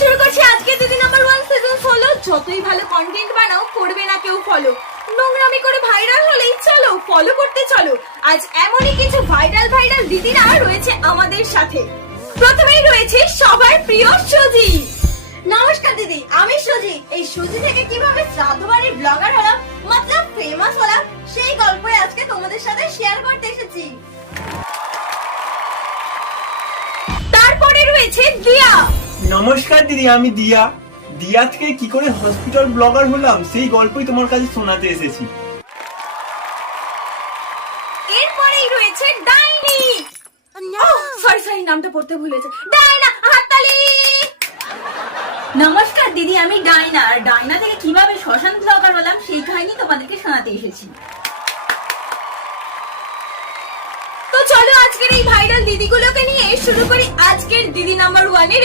শুরু করছি আজকে দিদি নাম্বার 1 সিজন 16। যতই ভালো কন্টেন্ট বানাও করবে না কেউ ফলো, নোংরামি করে ভাইরাল হলেই চলো ফলো করতে চলো। আজ এমনই কিছু ভাইরাল দিদিরা রয়েছে আমাদের সাথে। প্রথমেই রয়েছে সবার প্রিয় সুজি। নমস্কার দিদি, আমি সুজি। এই সুজি থেকে কিভাবে শ্রাদ্ধবাড়ির ব্লগার হলাম, মাত্র ফেমাস হলাম, সেই গল্পই আজকে তোমাদের সাথে শেয়ার করতে এসেছি। তারপরে রয়েছে দিয়া। নমস্কার দিদি, আমি দিয়া। দিয়া থেকে কি করে হসপিটাল ব্লগার হলাম সেই গল্পই তোমার কাছে শোনাতে এসেছি। এরপরেই রয়েছে ডাইনি। সরি নামটা পড়তে ভুলেছে। ডাইনা, হাততালি। নমস্কার দিদি, আমি ডাইনা। আর ডাইনা থেকে কিভাবে শ্মশান ব্লগার হলাম সেই কাহিনী তোমাদেরকে শোনাতে এসেছি। তো চলো আজকের এই ভাইরাল দিদিগুলোকে নিয়ে শুরু করি আজকের দিদি নাম্বার 1 এর